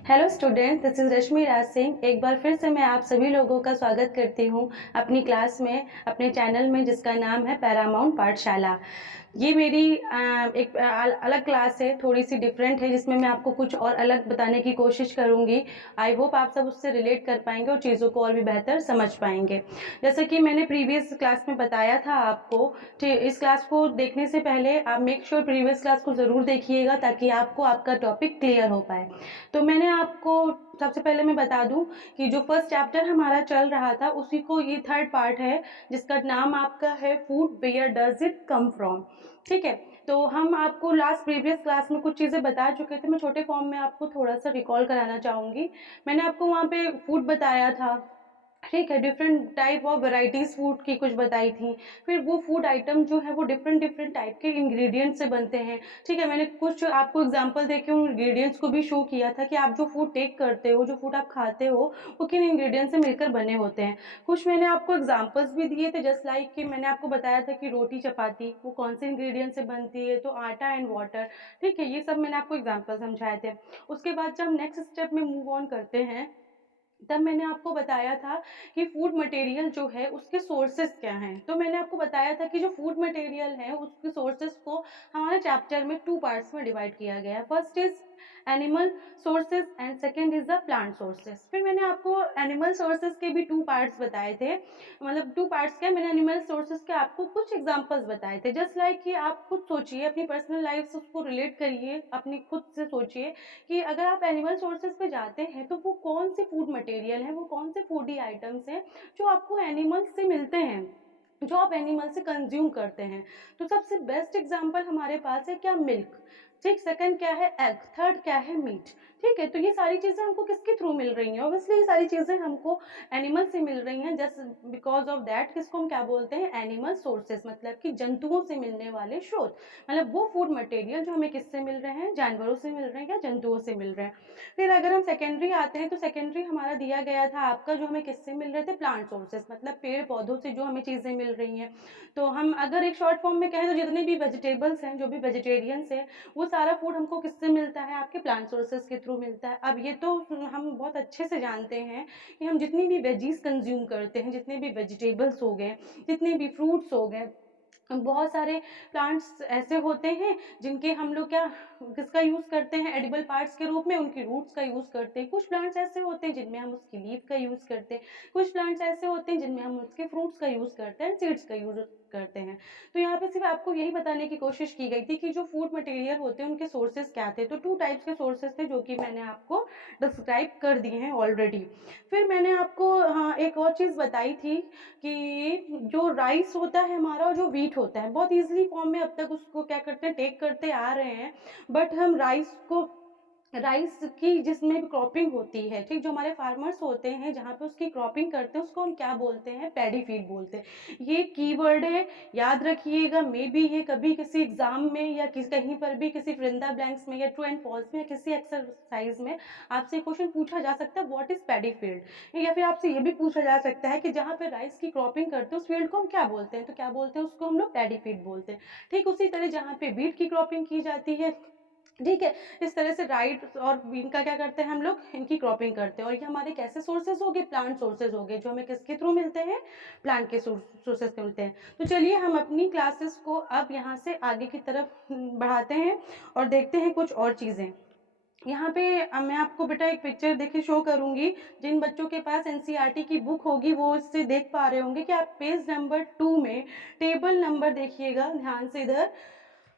Hello student, this is रश्मि राज सिंह। एक बार फिर से मैं आप सभी लोगों का स्वागत करती हूँ अपनी क्लास में, अपने चैनल में जिसका नाम है पैरामाउंट पाठशाला। ये मेरी एक अलग क्लास है, थोड़ी सी डिफरेंट है, जिसमें मैं आपको कुछ और अलग बताने की कोशिश करूँगी। आई होप आप सब उससे रिलेट कर पाएंगे और चीज़ों को और भी बेहतर समझ पाएंगे। जैसा कि मैंने प्रीवियस क्लास में बताया था आपको, इस क्लास को देखने से पहले आप मेक श्योर प्रीवियस क्लास को ज़रूर देखिएगा ताकि आपको आपका टॉपिक क्लियर हो पाए। तो मैंने आपको सबसे पहले मैं बता दूं कि जो फर्स्ट चैप्टर हमारा चल रहा था उसी को ये थर्ड पार्ट है, जिसका नाम आपका है food where does it come from. ठीक है, तो हम आपको लास्ट प्रीवियस क्लास में कुछ चीज़ें बता चुके थे। मैं छोटे फॉर्म में आपको थोड़ा सा रिकॉल कराना चाहूँगी। मैंने आपको वहाँ पे फूड बताया था, ठीक है, different type of varieties food की कुछ बताई थी। फिर वो फूड आइटम जो है वो डिफरेंट डिफरेंट टाइप के इंग्रेडिएंट से बनते हैं। ठीक है, मैंने कुछ आपको एग्जांपल देके उन इंग्रेडिएंट्स को भी शो किया था कि आप जो फूड टेक करते हो, जो फूड आप खाते हो, वो किन इंग्रेडिएंट से मिलकर बने होते हैं। कुछ मैंने आपको एग्जाम्पल्स भी दिए थे, जस्ट लाइक कि मैंने आपको बताया था कि रोटी चपाती वो कौन से इंग्रेडिएंट से बनती है, तो आटा एंड वाटर। ठीक है, ये सब मैंने आपको एग्जाम्पल समझाए थे। उसके बाद जब हम नेक्स्ट स्टेप में मूव ऑन करते हैं, तब मैंने आपको बताया था कि फूड मटेरियल जो है उसके सोर्सेस क्या हैं। तो मैंने आपको बताया था कि जो फूड मटेरियल है उसके सोर्सेस को हमारे चैप्टर में टू पार्ट्स में डिवाइड किया गया है। First is animal sources and second is the plant sources. फिर मैंने आपको एनिमल सोर्सेज के भी टू पार्ट्स बताए थे, मतलब टू पार्ट्स क्या, मैंने एनिमल सोर्सेज के आपको कुछ एग्जांपल्स बताए थे। जस्ट लाइक कि आप खुद सोचिए, अपनी पर्सनल लाइफ से उसको रिलेट करिए, अपनी खुद से सोचिए कि अगर आप एनिमल सोर्सेज पे जाते हैं तो वो कौन से फूड मटेरियल हैं, वो कौन से फूडी आइटम्स हैं जो आपको एनिमल से मिलते हैं, जो आप एनिमल से कंज्यूम करते हैं। तो सबसे बेस्ट एग्जांपल हमारे पास है क्या, मिल्क। ठीक, सेकंड क्या है, एग। थर्ड क्या है, मीट। ठीक है, तो ये सारी चीजें हमको किसके थ्रू मिल रही हैं? ऑब्वियसली ये सारी चीजें हमको एनिमल से मिल रही हैं। जस्ट बिकॉज ऑफ दैट किसको हम क्या बोलते हैं, एनिमल सोर्सेज, मतलब कि जंतुओं से मिलने वाले स्रोत। मतलब वो फूड मटेरियल जो हमें किससे मिल रहे हैं, जानवरों से मिल रहे हैं या जंतुओं से मिल रहे हैं। फिर अगर हम सेकेंडरी आते हैं तो सेकेंडरी हमारा दिया गया था आपका, जो हमें किससे मिल रहे थे, प्लांट सोर्सेज, मतलब पेड़ पौधों से जो हमें चीजें मिल रही हैं। तो हम अगर एक शॉर्ट फॉर्म में कहें तो जितने भी वेजिटेबल्स हैं, जो भी वेजिटेरियंस हैं, वो सारा फूड हमको किससे मिलता है, आपके प्लांट सोर्सेज के थ्रू मिलता है। अब ये तो हम बहुत अच्छे से जानते हैं कि हम जितनी भी वेजीज कंज्यूम करते हैं, जितने भी वेजिटेबल्स हो गए, जितने भी फ्रूट्स हो गए, बहुत सारे प्लांट्स ऐसे होते हैं जिनके हम लोग क्या, किसका यूज करते हैं, एडिबल पार्ट्स के रूप में उनकी रूट्स का यूज करते हैं। कुछ प्लांट्स ऐसे होते हैं जिनमें हम उसकी लीफ का यूज करते हैं। कुछ प्लांट्स ऐसे होते हैं जिनमें हम उसके फ्रूट्स का यूज करते हैं, सीड्स का यूज करते हैं। तो यहाँ पे सिर्फ आपको यही बताने की कोशिश की गई थी कि जो फूड मटेरियल होते हैं उनके सोर्सेज क्या थे। तो टू टाइप्स के सोर्सेज थे जो कि मैंने आपको डिस्क्राइब कर दिए हैं ऑलरेडी। फिर मैंने आपको हाँ एक और चीज बताई थी कि जो राइस होता है हमारा और जो वीट होता है, बहुत इजीली फॉर्म में अब तक उसको क्या करते हैं, टेक करते आ रहे हैं। बट हम राइस की जिसमें क्रॉपिंग होती है, ठीक, जो हमारे फार्मर्स होते हैं जहाँ पे उसकी क्रॉपिंग करते हैं, उसको हम क्या बोलते हैं, पैडी फील्ड बोलते हैं। ये कीवर्ड है, याद रखिएगा। मे बी ये कभी किसी एग्जाम में या कहीं पर भी किसी वृंदा ब्लैंक्स में या ट्रू एंड फॉल्स में या किसी एक्सरसाइज में आपसे क्वेश्चन पूछा जा सकता है, व्हाट इज पैडी फील्ड। या फिर आपसे ये भी पूछा जा सकता है कि जहाँ पे राइस की क्रॉपिंग करते हैं उस फील्ड को हम क्या बोलते हैं, तो क्या बोलते हैं, उसको हम लोग पैडी फील्ड बोलते हैं। ठीक उसी तरह जहाँ पे वीट की क्रॉपिंग की जाती है, ठीक है, इस तरह से राइट और इनका क्या करते हैं हम लोग, इनकी क्रॉपिंग करते हैं। और ये हमारे कैसे सोर्सेज हो गए, प्लांट सोर्सेज हो गए, जो हमें किसके थ्रू मिलते हैं, प्लांट के सोर्सेज मिलते हैं। तो चलिए हम अपनी क्लासेस को अब यहाँ से आगे की तरफ बढ़ाते हैं और देखते हैं कुछ और चीज़ें। यहाँ पे मैं आपको बेटा एक पिक्चर देखिए शो करूंगी। जिन बच्चों के पास एनसीईआरटी की बुक होगी वो इससे देख पा रहे होंगे कि आप पेज नंबर 2 में टेबल नंबर देखिएगा ध्यान से इधर।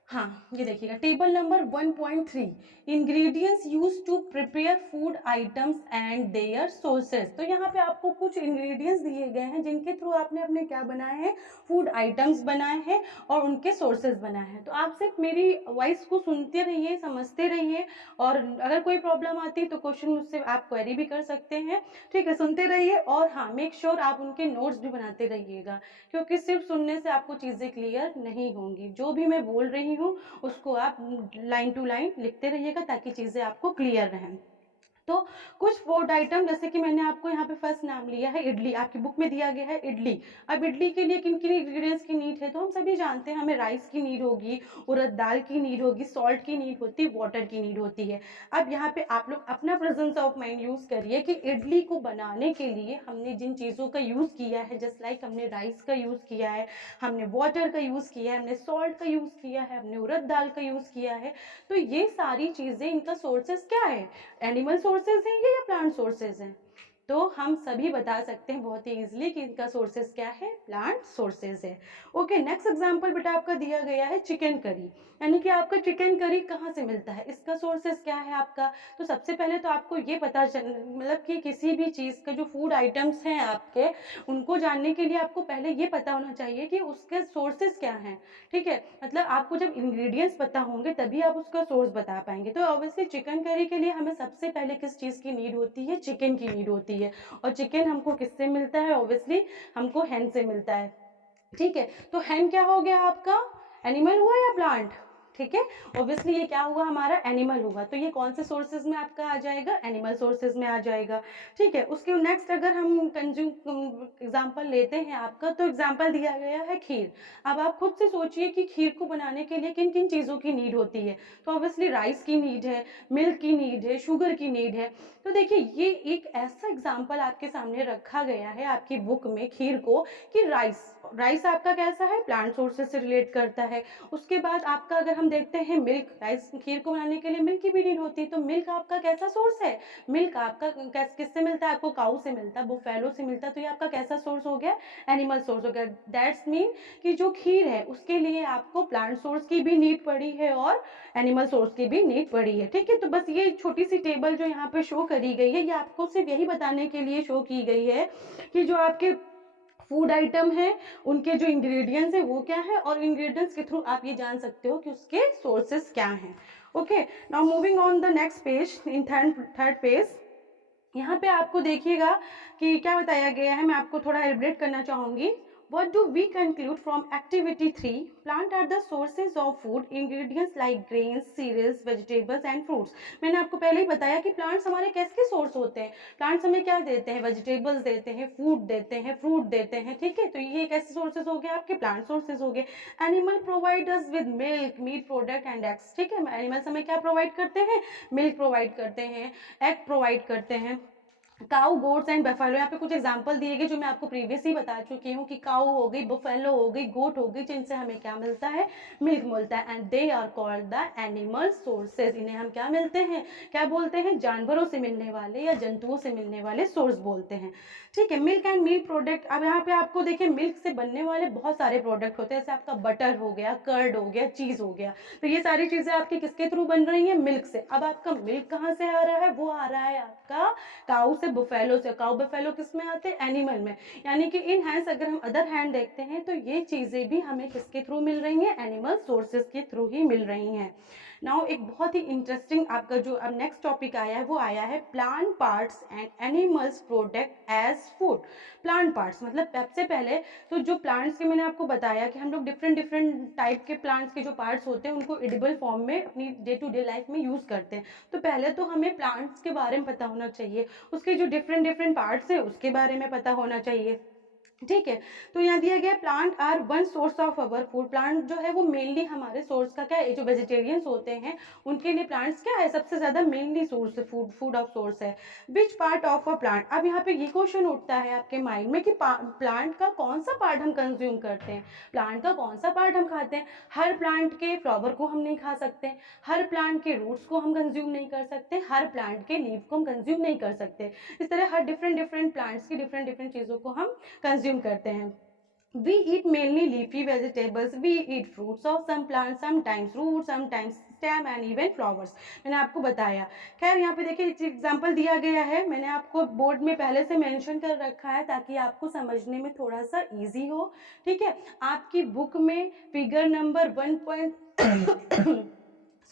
हाँ, ये देखिएगा table number 1.3, ingredients used to prepare food items and their sources. तो यहाँ पे आपको कुछ इंग्रेडिएंट्स दिए गए हैं जिनके थ्रू आपने अपने क्या बनाए हैं, फूड आइटम्स बनाए हैं और उनके सोर्सेज बनाए हैं। तो आप सिर्फ मेरी वॉइस को सुनते रहिए, समझते रहिए, और अगर कोई प्रॉब्लम आती है तो क्वेश्चन मुझसे आप क्वेरी भी कर सकते हैं। ठीक है, सुनते रहिए और हाँ मेक श्योर आप उनके नोट्स भी बनाते रहिएगा, क्योंकि सिर्फ सुनने से आपको चीज़ें क्लियर नहीं होंगी। जो भी मैं बोल रही हूँ उसको आप लाइन टू लाइन लिखते रहिएगा ताकि चीज़ें आपको क्लियर रहें। तो तो कुछ फूड आइटम, जैसे कि मैंने आपको यहाँ पे फर्स्ट नाम लिया है इडली, आपकी बुक में दिया गया है इडली। अब इडली के लिए किन किन इंग्रेडिएंट्स की नीड है, तो हम सभी जानते हैं हमें राइस की नीड होगी, उड़द दाल की नीड होगी, सॉल्ट की नीड होती है, वाटर की नीड होती है। अब यहाँ पे आप लोग अपना प्रेजेंस ऑफ माइंड यूज़ करिए कि इडली को बनाने के लिए हमने जिन चीज़ों का यूज़ किया है, जस्ट लाइक हमने राइस का यूज़ किया है, हमने वाटर का यूज़ किया है, हमने सॉल्ट का यूज़ किया है, हमने उड़द दाल का यूज़ किया है। तो ये सारी चीज़ें, इनका सोर्सेस क्या है, एनिमल सोर्सेज हैं या प्लांट सोर्सेज हैं? तो हम सभी बता सकते हैं बहुत ही इजीली कि इनका सोर्सेज क्या है, प्लांट सोर्सेज है। ओके, नेक्स्ट एग्जांपल बेटा आपका दिया गया है चिकन करी, यानी कि आपका चिकन करी कहाँ से मिलता है, इसका सोर्सेज क्या है आपका। तो सबसे पहले तो आपको ये पता मतलब कि किसी भी चीज़ का जो फूड आइटम्स हैं आपके, उनको जानने के लिए आपको पहले ये पता होना चाहिए कि उसके सोर्सेज क्या हैं। ठीक है, मतलब आपको जब इंग्रेडिएंट्स पता होंगे तभी आप उसका सोर्स बता पाएंगे। तो ऑब्वियसली चिकन करी के लिए हमें सबसे पहले किस चीज़ की नीड होती है, चिकन की नीड होती है। और चिकन हमको किससे मिलता है, ऑब्वियसली हमको hen से मिलता है। ठीक है, तो hen क्या हो गया आपका, एनिमल हुआ या प्लांट? ठीक है, ऑब्वियसली ये क्या हुआ, हमारा एनिमल हुआ। तो ये कौन से सोर्सेज में आपका आ जाएगा, एनिमल सोर्सेज में आ जाएगा। ठीक है, उसके नेक्स्ट अगर हम कंज्यूम एग्जांपल लेते हैं आपका, तो एग्जांपल दिया गया है खीर। अब आप खुद से सोचिए कि खीर को बनाने के लिए किन किन चीज़ों की नीड होती है। तो ऑब्वियसली राइस की नीड है, मिल्क की नीड है, शुगर की नीड है। तो देखिए ये एक ऐसा एग्जाम्पल आपके सामने रखा गया है आपकी बुक में खीर को, कि राइस आपका कैसा है, प्लांट सोर्सेज से रिलेट करता है। उसके बाद आपका अगर हम देखते हैं मिल्क, राइस खीर को बनाने के लिए मिल्क की भी नीड होती है। तो मिल्क आपका कैसा सोर्स है, मिल्क आपका किससे मिलता है, आपको काऊ से मिलता है, बुफेलो से मिलता है। तो ये आपका कैसा सोर्स हो गया, एनिमल सोर्स हो गया। दैट्स मीन कि जो खीर है उसके लिए आपको प्लांट सोर्स की भी नीड पड़ी है और एनिमल सोर्स की भी नीड पड़ी है। ठीक है, तो बस ये छोटी सी टेबल जो यहाँ पे शो करी गई है, ये आपको सिर्फ यही बताने के लिए शो की गई है कि जो आपके फूड आइटम है उनके जो इंग्रेडिएंट्स है वो क्या है, और इंग्रेडिएंट्स के थ्रू आप ये जान सकते हो कि उसके सोर्सेस क्या हैं। Okay, now moving on the next page, in third page, यहाँ पे आपको देखिएगा कि क्या बताया गया है, मैं आपको थोड़ा एलिब्रेट करना चाहूंगी। What do we conclude from activity 3? Plant are the sources of food, ingredients like grains, cereals, vegetables and fruits. मैंने आपको पहले ही बताया कि प्लांट्स हमारे कैसे सोर्स होते हैं। प्लांट्स हमें क्या देते हैं, वेजिटेबल्स देते हैं, फूड देते हैं, फ्रूट देते हैं। ठीक है, तो ये कैसे सोर्सेज हो गए आपके, प्लांट सोर्सेज हो गए। Animal provide us with milk, meat product and eggs. ठीक है, एनिमल्स हमें क्या प्रोवाइड करते हैं, मिल्क प्रोवाइड करते हैं, एग प्रोवाइड करते हैं। काउ, गोट्स एंड बफेलो, यहाँ पे कुछ एग्जांपल दिए गए जो मैं आपको प्रीवियस ही बता चुकी हूँ कि काउ हो गई, बफेलो हो गई, गोट हो गई, जिनसे हमें क्या मिलता है, मिल्क मिलता है। And they are called the animal sources. इन्हें हम क्या मिलते हैं, क्या बोलते हैं, जानवरों से मिलने वाले या जंतुओं से मिलने वाले सोर्स बोलते हैं। ठीक है, मिल्क एंड मिल्क प्रोडक्ट, अब यहाँ पे आपको देखिए मिल्क से बनने वाले बहुत सारे प्रोडक्ट होते हैं, जैसे आपका बटर हो गया, कर्ड हो गया, चीज हो गया। तो ये सारी चीजें आपकी किसके थ्रू बन रही है, मिल्क से। अब आपका मिल्क कहाँ से आ रहा है, वो आ रहा है आपका काउ से, बुफेलो से। काउ बुफेलो किस में आते हैं, एनिमल में। यानी कि इन हैंड्स अगर हम अदर हैंड देखते हैं तो ये चीजें भी हमें किसके थ्रू मिल रही हैं, एनिमल सोर्सेज के थ्रू ही मिल रही हैं। नाउ एक बहुत ही इंटरेस्टिंग आपका जो अब नेक्स्ट टॉपिक आया है वो आया है plant parts and animals product as food. Plant parts मतलब सबसे पहले तो जो प्लांट्स के मैंने आपको बताया कि हम लोग डिफरेंट डिफरेंट टाइप के प्लांट्स के जो पार्ट्स होते हैं उनको एडिबल फॉर्म में अपनी डे टू डे लाइफ में यूज करते हैं। तो पहले तो हमें प्लांट्स के बारे में पता होना चाहिए, उसके जो डिफरेंट डिफरेंट पार्ट्स है उसके बारे में पता होना चाहिए। ठीक है, तो यहाँ दिया गया plant are one source of our food. Plant जो है वो मेनली हमारे सोर्स का क्या है, जो वेजिटेरियंस होते हैं उनके लिए प्लांट्स क्या है, सबसे ज्यादा mainly source food of source है। Which part of a plant, अब यहाँ पे ये क्वेश्चन उठता है आपके माइंड में कि प्लांट का कौन सा पार्ट हम कंज्यूम करते हैं, प्लांट का कौन सा पार्ट हम खाते हैं। हर प्लांट के फ्लावर को हम नहीं खा सकते, हर प्लांट के रूट्स को हम कंज्यूम नहीं कर सकते, हर प्लांट के लीव को हम कंज्यूम नहीं कर सकते। इस तरह हर डिफरेंट डिफरेंट प्लांट्स की डिफरेंट डिफरेंट चीजों को हम कंज्यूम करते हैं। We eat mainly leafy vegetables. We eat fruits of some plants, sometimes roots, sometimes stem and even flowers. मैंने आपको बताया। खैर यहाँ पे देखिए एग्जांपल दिया गया है, मैंने आपको बोर्ड में पहले से मेंशन कर रखा है ताकि आपको समझने में थोड़ा सा इजी हो। ठीक है, आपकी बुक में figure number 1.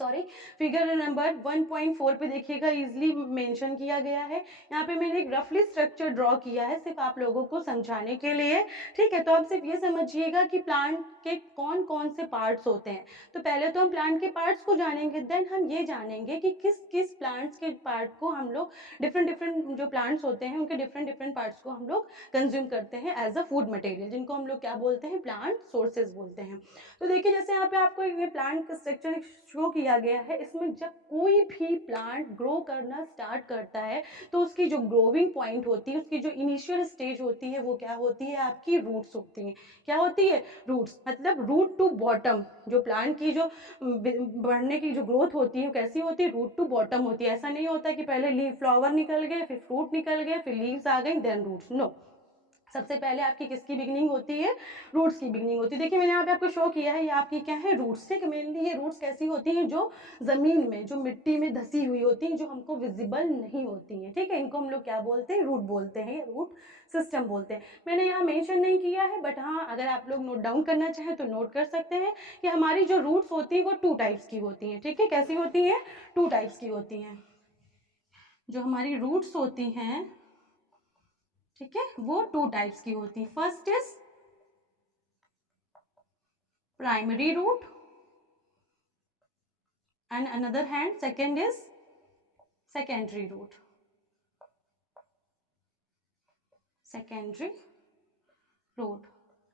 Sorry, figure number 1.4 पे देखिएगा, इजीली मेंशन किया गया है। यहाँ पे मैंने एक रफली स्ट्रक्चर ड्रॉ किया है सिर्फ आप लोगों को समझाने के लिए, ठीक है। तो आप सिर्फ ये समझिएगा कि प्लांट के कौन कौन से पार्ट्स होते हैं। तो पहले तो हम प्लांट के पार्ट्स को जानेंगे, देन हम ये जानेंगे कि किस किस प्लांट्स के पार्ट को हम लोग डिफरेंट डिफरेंट जो प्लांट्स होते हैं उनके डिफरेंट डिफरेंट पार्ट्स को हम लोग कंज्यूम करते हैं एज अ फूड मटेरियल, जिनको हम लोग क्या बोलते हैं, प्लांट सोर्सेज बोलते हैं। तो देखिए जैसे यहाँ पे आपको ये प्लांट का स्ट्रक्चर शो किया गया है, इसमें जब कोई भी प्लांट ग्रो करना स्टार्ट करता है तो उसकी जो ग्रोविंग पॉइंट होती है, उसकी जो इनिशियल स्टेज होती है, वो क्या होती है, आपकी रूट्स होती हैं। क्या होती है, रूट्स, मतलब रूट टू बॉटम। जो प्लांट की जो बढ़ने की जो ग्रोथ होती है कैसी होती है, रूट टू बॉटम होती है। ऐसा नहीं होता कि पहले लीव फ्लावर निकल गए, फिर फ्रूट निकल गए, फिर लीव्स आ गई, देन रूट्स। नो, सबसे पहले आपकी किसकी बिगनिंग होती है, रूट्स की बिगनिंग होती है। देखिए मैंने यहाँ पे आपको शो किया है, ये आपकी क्या है, रूट्स। ठीक है, मेनली ये रूट्स कैसी होती हैं, जो जमीन में, जो मिट्टी में धसी हुई होती हैं, जो हमको विजिबल नहीं होती हैं। ठीक है, इनको हम लोग क्या बोलते हैं, रूट बोलते हैं, रूट सिस्टम बोलते हैं। मैंने यहाँ मेंशन नहीं किया है, बट हाँ अगर आप लोग नोट डाउन करना चाहें तो नोट कर सकते हैं कि हमारी जो रूट्स होती हैं वो 2 टाइप्स की होती हैं। ठीक है, कैसी होती हैं, 2 टाइप्स की होती हैं। जो हमारी रूट्स होती हैं, ठीक है, वो 2 टाइप्स की होती है। First is primary root and another hand second is secondary root, secondary root।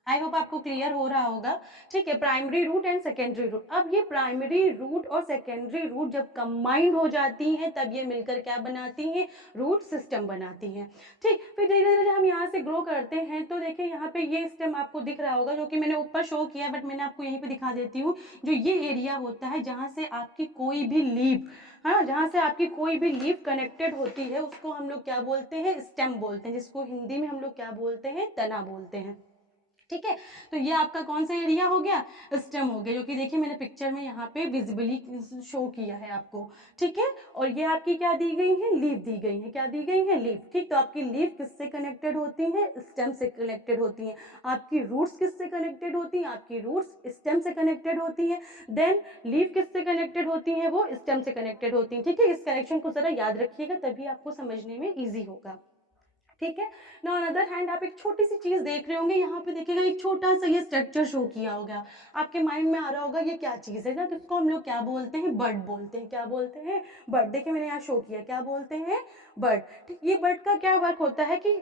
I hope आपको क्लियर हो रहा होगा। ठीक है, primary root and secondary root. अब ये प्राइमरी रूट और सेकेंडरी रूट जब कंबाइंड हो जाती हैं तब ये मिलकर क्या बनाती हैं, रूट सिस्टम बनाती हैं। ठीक, फिर धीरे धीरे हम यहाँ से ग्रो करते हैं। तो देखिए यहाँ पे ये स्टेम आपको दिख रहा होगा, जो कि मैंने ऊपर शो किया, बट मैंने आपको यहीं पे दिखा देती हूँ। जो ये एरिया होता है जहाँ से आपकी कोई भी लीफ, हाँ, जहाँ से आपकी कोई भी लीफ कनेक्टेड होती है उसको हम लोग क्या बोलते हैं, स्टेम बोलते हैं, जिसको हिंदी में हम लोग क्या बोलते हैं, तना बोलते हैं। ठीक है, तो ये आपका कौन सा एरिया हो गया, स्टेम हो गया, जो कि देखिए मैंने पिक्चर में यहाँ पे विजिबली शो किया है आपको। ठीक है, और ये आपकी क्या दी गई है, लीफ दी गई है। क्या दी गई है, लीफ। ठीक, तो आपकी लीफ किससे कनेक्टेड होती है, स्टेम से कनेक्टेड होती है। आपकी रूट्स किससे कनेक्टेड होती हैं, आपकी रूट्स स्टेम से कनेक्टेड होती हैं। देन लीफ किससे कनेक्टेड होती हैं, वो स्टेम से कनेक्टेड होती हैं। ठीक है, इस कनेक्शन को जरा याद रखिएगा, तभी आपको समझने में ईजी होगा। ठीक है ना, अनदर हैंड आप एक छोटी सी चीज देख रहे होंगे, यहाँ पे देखिएगा एक छोटा सा ये स्ट्रक्चर शो किया होगा, आपके माइंड में आ रहा होगा ये क्या चीज है ना, किसको हम लोग क्या बोलते हैं, बर्ड बोलते हैं। क्या बोलते हैं, बर्ड। देखिए मैंने यहाँ शो किया, क्या बोलते हैं, बर्ड। ठीक, ये बर्ड का क्या वर्क होता है कि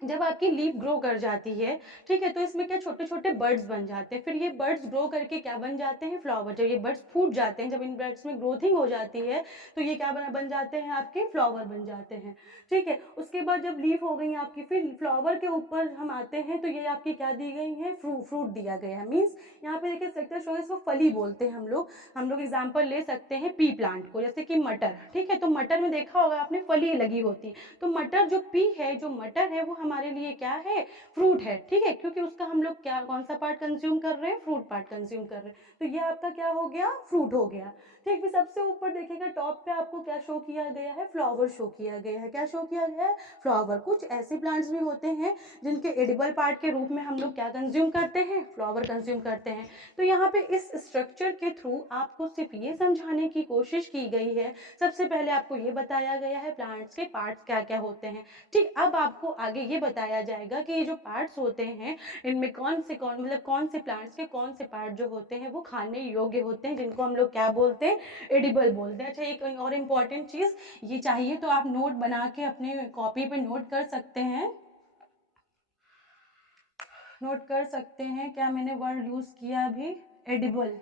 जब आपकी लीफ ग्रो कर जाती है, ठीक है, तो इसमें क्या छोटे छोटे बर्ड्स बन जाते हैं। फिर ये बर्ड्स ग्रो करके क्या बन जाते हैं, फ्लावर। जब ये बर्ड्स फूट जाते हैं, जब इन बर्ड्स में ग्रोथिंग हो जाती है, तो ये क्या बन जाते हैं, आपके फ्लावर बन जाते हैं। ठीक है, उसके बाद जब लीफ हो गई आपकी, फिर फ्लावर के ऊपर हम आते हैं, तो ये आपकी क्या दी गई है, फ्रूट दिया गया है। मीन्स यहाँ पे देखिए स्ट्रक्चर शो, इसको फली बोलते हैं हम लोग एग्जाम्पल ले सकते हैं पी प्लांट को, जैसे कि मटर। ठीक है, तो मटर में देखा होगा आपने फली लगी होती है, तो मटर जो पी है, जो मटर है, वो हमारे लिए क्या है, फ्रूट है। ठीक है, क्योंकि उसका हम लोग क्या, कौन सा पार्ट कंज्यूम कर रहे हैं, फ्रूट पार्ट कंज्यूम कर रहे हैं। तो ये आपका क्या हो गया, फ्रूट हो गया। ठीक, फिर सबसे ऊपर देखिएगा टॉप पे आपको क्या शो किया गया है, फ्लावर शो किया गया है। क्या शो किया गया है, फ्लावर। कुछ ऐसे प्लांट्स भी होते हैं जिनके एडिबल पार्ट के रूप में हम लोग क्या कंज्यूम करते हैं, फ्लावर कंज्यूम करते हैं। तो यहाँ पे इस स्ट्रक्चर के थ्रू आपको सिर्फ ये समझाने की कोशिश की गई है, सबसे पहले आपको ये बताया गया है प्लांट्स के पार्ट्स क्या क्या होते हैं। ठीक, अब आपको आगे ये बताया जाएगा कि ये जो पार्ट्स होते हैं, इनमें कौन मतलब कौन से प्लांट्स के कौन से पार्ट जो होते हैं वो खाने योग्य होते हैं, जिनको हम लोग क्या बोलते हैं, एडिबल बोलते हैं। अच्छा, एक और इम्पॉर्टेंट चीज ये चाहिए तो आप नोट बना के अपने कॉपी पे नोट कर सकते हैं, नोट कर सकते हैं क्या मैंने वर्ड यूज किया अभी, एडिबल।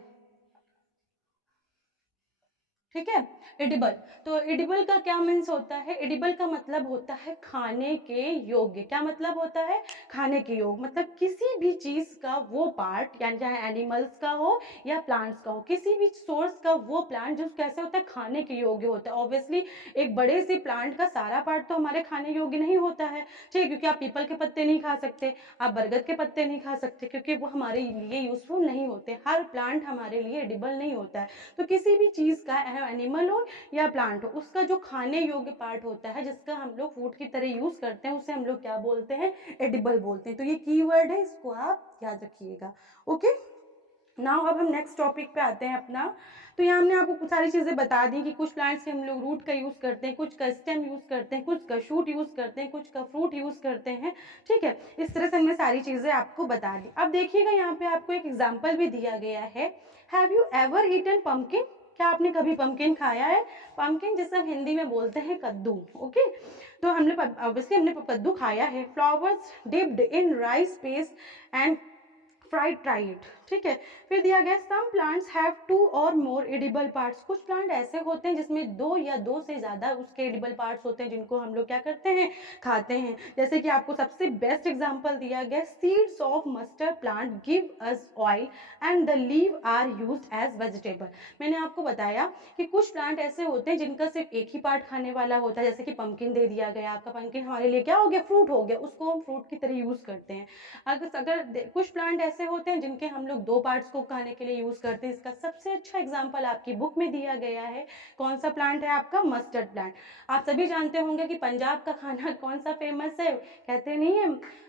ठीक है, एडिबल। तो एडिबल का क्या मीन्स होता है, एडिबल का मतलब होता है खाने के योग्य। क्या मतलब होता है, खाने के योग्य, मतलब किसी भी चीज का वो पार्ट, यानी चाहे एनिमल्स का हो या प्लांट्स का हो, किसी भी सोर्स का वो प्लांट जो कैसे होता है, खाने के योग्य होता है। ऑब्वियसली एक बड़े से प्लांट का सारा पार्ट तो हमारे खाने योग्य नहीं होता है। ठीक है, क्योंकि आप पीपल के पत्ते नहीं खा सकते, आप बरगद के पत्ते नहीं खा सकते, क्योंकि वो हमारे लिए यूजफुल नहीं होते। हर प्लांट हमारे लिए एडिबल नहीं होता है। तो किसी भी चीज का एनिमल हो या प्लांट हो, उसका जो खाने योग्य पार्ट होता है, जिसका हम लोग फूड की तरह यूज करते हैं, उसे हम लोग क्या बोलते हैं, एडिबल बोलते हैं। तो ये कीवर्ड है, इसको आप याद रखिएगा। ओके, नाउ अब हम नेक्स्ट टॉपिक पे आते हैं अपना। तो यहाँ हमने आपको कुछ सारी चीज़ें बता दी कि कुछ प्लांट्स के हम लोग रूट का यूज़ करते हैं, कुछ का स्टेम यूज़ करते हैं, कुछ का शूट यूज़ करते हैं, कुछ का फ्रूट यूज़ करते हैं। ठीक है, इस तरह से हमने सारी चीज़ें आपको बता दी। अब देखिएगा यहाँ पे आपको एक एग्जाम्पल भी दिया गया है। Have you ever eaten pumpkin? क्या आपने कभी पम्पकिन खाया है? पम्पकिन जिसे हम हिंदी में बोलते हैं कद्दू। ओके, तो हमने ऑब्वियसली हमने कद्दू खाया है। Flowers dipped in rice paste and fried try it. ठीक है, फिर दिया गया सम प्लांट्स हैव 2 और मोर एडिबल पार्ट्स। कुछ प्लांट ऐसे होते हैं जिसमें 2 या 2 से ज़्यादा उसके एडिबल पार्ट्स होते हैं जिनको हम लोग क्या करते हैं, खाते हैं। जैसे कि आपको सबसे बेस्ट एग्जांपल दिया गया, seeds of mustard plant give us oil and the leave are used as vegetable. मैंने आपको बताया कि कुछ प्लांट ऐसे होते हैं जिनका सिर्फ एक ही पार्ट खाने वाला होता है। जैसे कि पम्पकिन दे दिया गया, आपका पम्पकिन हमारे लिए क्या हो गया, फ्रूट हो गया, उसको हम फ्रूट की तरह यूज़ करते हैं। अगर कुछ प्लांट ऐसे होते हैं जिनके हम लोग 2 पार्ट्स को खाने के लिए यूज करते हैं। इसका सबसे अच्छा एग्जांपल आपकी बुक में दिया गया है। कौन सा प्लांट है आपका, मस्टर्ड प्लांट। आप सभी जानते होंगे कि पंजाब का खाना कौन सा फेमस है, कहते नहीं है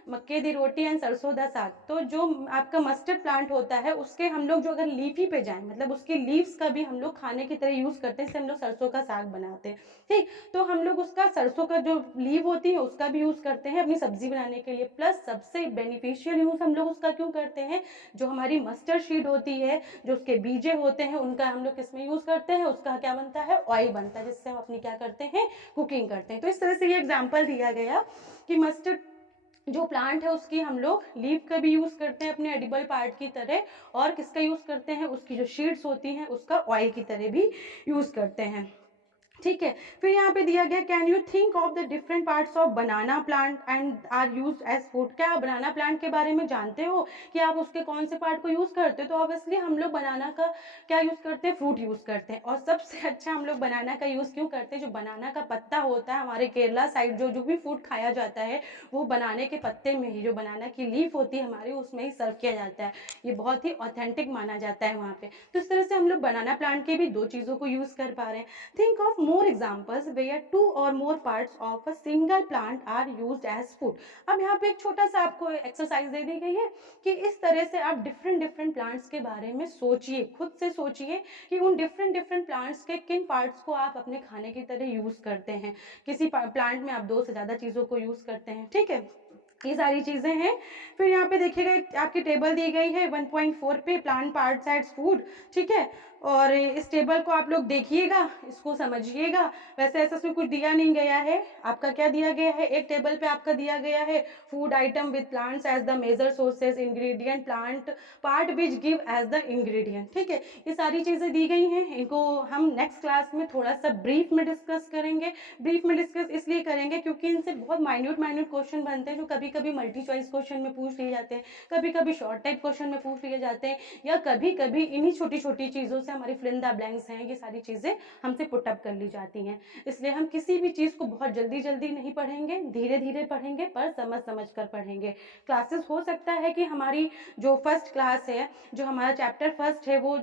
मक्के दी रोटी एंड सरसों दा साग। तो जो आपका मस्टर्ड प्लांट होता है उसके हम लोग जो अगर लीफी पे जाएं, मतलब उसके लीव्स का भी हम लोग खाने की तरह यूज करते हैं। इससे हम लोग सरसों का साग बनाते हैं। ठीक, तो हम लोग उसका सरसों का जो लीव होती है उसका भी यूज करते हैं अपनी सब्जी बनाने के लिए। प्लस सबसे बेनिफिशियल यूज हम लोग उसका क्यों करते हैं, जो हमारी मस्टर्ड सीड होती है, जो उसके बीजे होते हैं, उनका हम लोग किसमें यूज करते हैं, उसका क्या बनता है, ऑयल बनता है, जिससे हम अपनी क्या करते हैं, कुकिंग करते हैं। तो इस तरह से ये एग्जाम्पल दिया गया कि मस्टर्ड जो प्लांट है उसकी हम लोग लीव का भी यूज करते हैं अपने एडिबल पार्ट की तरह, और किसका यूज करते हैं, उसकी जो शीड्स होती हैं उसका ऑयल की तरह भी यूज करते हैं। ठीक है, फिर यहाँ पे दिया गया, can you think of the different parts of banana plant and are use as food. क्या आप बनाना प्लांट के बारे में जानते हो कि आप उसके कौन से पार्ट को यूज करते हो? तो ऑब्वियसली हम लोग बनाना का क्या यूज करते हैं, फ्रूट यूज करते हैं। और सबसे अच्छा हम लोग बनाना का यूज क्यों करते हैं, जो बनाना का पत्ता होता है हमारे केरला साइड जो भी फूड खाया जाता है वो बनाने के पत्ते में ही, जो बनाना की लीफ होती है हमारी, उसमें ही सर्व किया जाता है। ये बहुत ही ऑथेंटिक माना जाता है वहाँ पे। तो इस तरह से हम लोग बनाना प्लांट के भी 2 चीजों को यूज कर पा रहे हैं। Think of more examples where 2 or more parts of a single plant are used as food। अब यहाँ पे एक छोटा सा आपको एक्सरसाइज दे दी गई है कि इस तरह से आप डिफरेंट प्लांट्स के बारे में सोचिए, खुद से सोचिए कि उन डिफरेंट प्लांट्स के किन पार्ट्स को आप अपने खाने की तरह यूज करते हैं। किसी प्लांट में आप 2 से ज्यादा चीजों को यूज करते हैं। ठीक है, ये सारी चीजें हैं। फिर यहाँ पे देखिएगा आपकी टेबल दी गई है 1.4 पे, प्लांट पार्ट्स एज फूड। ठीक है, और इस टेबल को आप लोग देखिएगा, इसको समझिएगा। वैसे ऐसा इसमें कुछ दिया नहीं गया है। आपका क्या दिया गया है, एक टेबल पे आपका दिया गया है food item with plants as the major sources, ingredient plant part which give as the ingredient. ठीक है, ये सारी चीजें दी गई हैं। इनको हम नेक्स्ट क्लास में थोड़ा सा ब्रीफ में डिस्कस करेंगे। ब्रीफ में डिस्कस इसलिए करेंगे क्योंकि इनसे बहुत माइन्यूट क्वेश्चन बनते हैं, जो कभी कभी मल्टी चॉइस क्वेश्चन में पूछ लिए जाते हैं, कभी कभी शॉर्ट टाइप क्वेश्चन में पूछ लिए जाते हैं, या कभी कभी इन्हीं छोटी छोटी चीजों से हमारी फिल इन द ब्लैंक्स हैं, ये सारी चीजें हमसे पुट अप कर ली जाती हैं। इसलिए हम किसी भी चीज को बहुत जल्दी जल्दी नहीं पढ़ेंगे, धीरे धीरे पढ़ेंगे, पर समझ समझ कर पढ़ेंगे। क्लासेस हो सकता है कि हमारी जो फर्स्ट क्लास है, जो हमारा चैप्टर फर्स्ट है, वो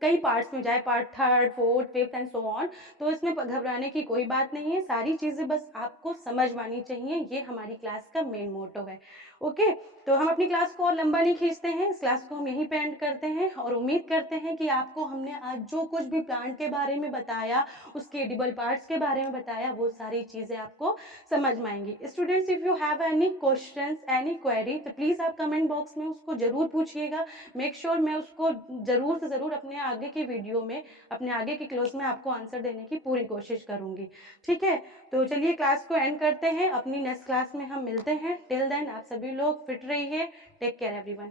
कई पार्ट्स में जाए, part 3rd 4th 5th and so on. तो इसमें घबराने की कोई बात नहीं है, सारी चीजें बस आपको समझ में आनी चाहिए, ये हमारी क्लास का मेन मोटो है। ओके, तो हम अपनी क्लास को और लंबा नहीं खींचते हैं, इस क्लास को हम यहीं पे एंड करते हैं, और उम्मीद करते हैं कि आपको हमने आज जो कुछ भी प्लांट के बारे में बताया, उसके एडिबल पार्ट्स के बारे में बताया, वो सारी चीजें आपको समझ में आएंगी। Students, if you have any questions, any query, तो प्लीज आप कमेंट बॉक्स में उसको जरूर पूछिएगा। मेक श्योर मैं उसको जरूर से जरूर अपने आगे की वीडियो में, अपने आगे की क्लास में आपको आंसर देने की पूरी कोशिश करूंगी। ठीक है, तो चलिए क्लास को एंड करते हैं, अपनी नेक्स्ट क्लास में हम मिलते हैं। टिल देन आप सभी लोग फिट रहिए। Take care everyone.